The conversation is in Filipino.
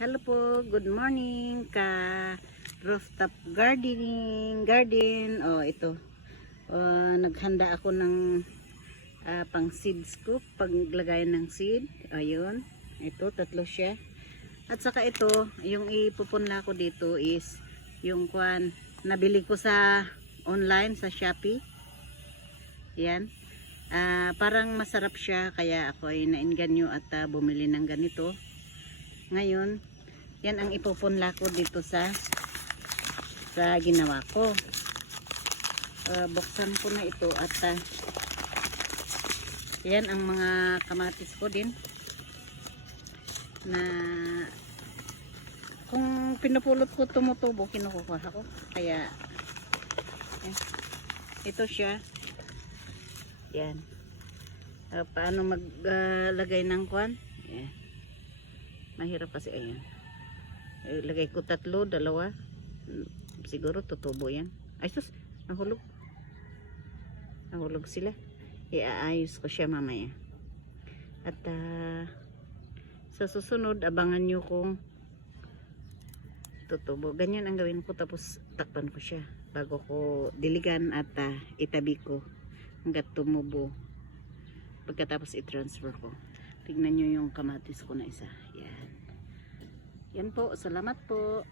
Hello po, good morning ka rooftop garden. Oh, ito. Naghanda ako ng pang seed scoop, paglagay ng seed. Ayun. Ito, tatlo siya. At saka ito, yung ipupunla ko dito is yung nabili ko sa online sa Shopee. Yan. Parang masarap siya kaya ako ay nainganyo at bumili ng ganito. Ngayon, yan ang ipupunla ko dito sa ginawa ko. Buksan ko na ito at yan ang mga kamatis ko din na kung pinupulot ko tumutubo, kinukuha ko. Kaya ito siya. Yan. Paano maglagay ng Yan. Mahirap kasi ayan. Lagay ko 3, 2. Siguro tutubo yan. Ay sus, nahulog. Nahulog sila. Iaayos ko siya mamaya. At sa susunod, abangan nyo kung tutubo. Ganyan ang gawin ko, tapos takpan ko siya bago ko diligan at itabi ko hanggat tumubo. Pagkatapos i-transfer ko. Tignan nyo yung kamatis ko na isa. Yan. Yan po. Salamat po.